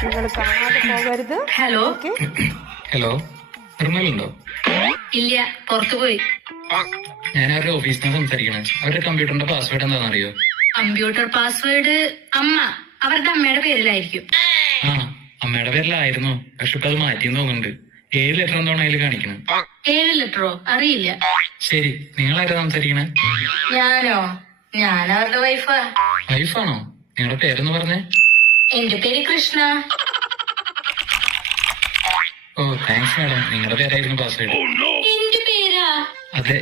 നിങ്ങൾ കാണാതെ പോകരുത്. ഹലോ ഹലോ, നിർമ്മലുണ്ടോ? ഇല്ല, പുറത്തുപോയി. ഞാൻ അവരുടെ ഓഫീസിൽ നിന്ന് സംസാരിക്കണേ. അവരുടെ കമ്പ്യൂട്ടറിന്റെ പാസ്വേഡ് എന്താണെന്ന് അറിയോ? കമ്പ്യൂട്ടർ പാസ്വേഡ് അമ്മ, അവരുടെ അമ്മയുടെ പേരിലായിരിക്കും. ആ, അമ്മയുടെ പേരിലായിരുന്നു. പക്ഷെ ഇപ്പൊ അത് മാറ്റിയെന്ന് തോന്നുന്നുണ്ട്. 7 ലെറ്റർ എന്താണോ അതിൽ കാണിക്കണം. 7 ലെറ്ററോ? അറിയില്ല. ശരി, നിങ്ങളാരാ സംസാരിക്കണേ? ഞാനോ? ഞാൻ അവരുടെ വൈഫാ. വൈഫാണോ? നിങ്ങളുടെ പേരെന്ന് പറഞ്ഞേ? എന്റെ പേര് കൃഷ്ണ. ഓ താങ്ക്സ് മാഡം, നിങ്ങളുടെ പേരായിരുന്നു പാസ്വേഡ്. എന്റെ പേരാ? അതെ.